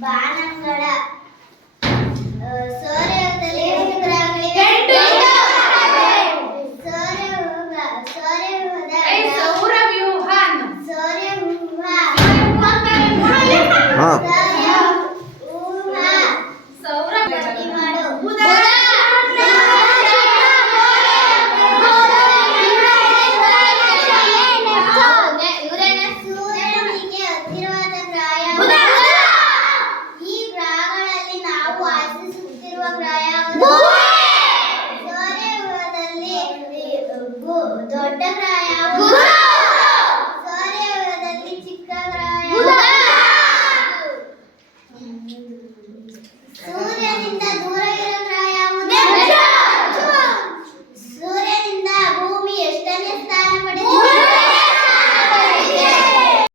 ಬಾನಂಗಳ പ്രായ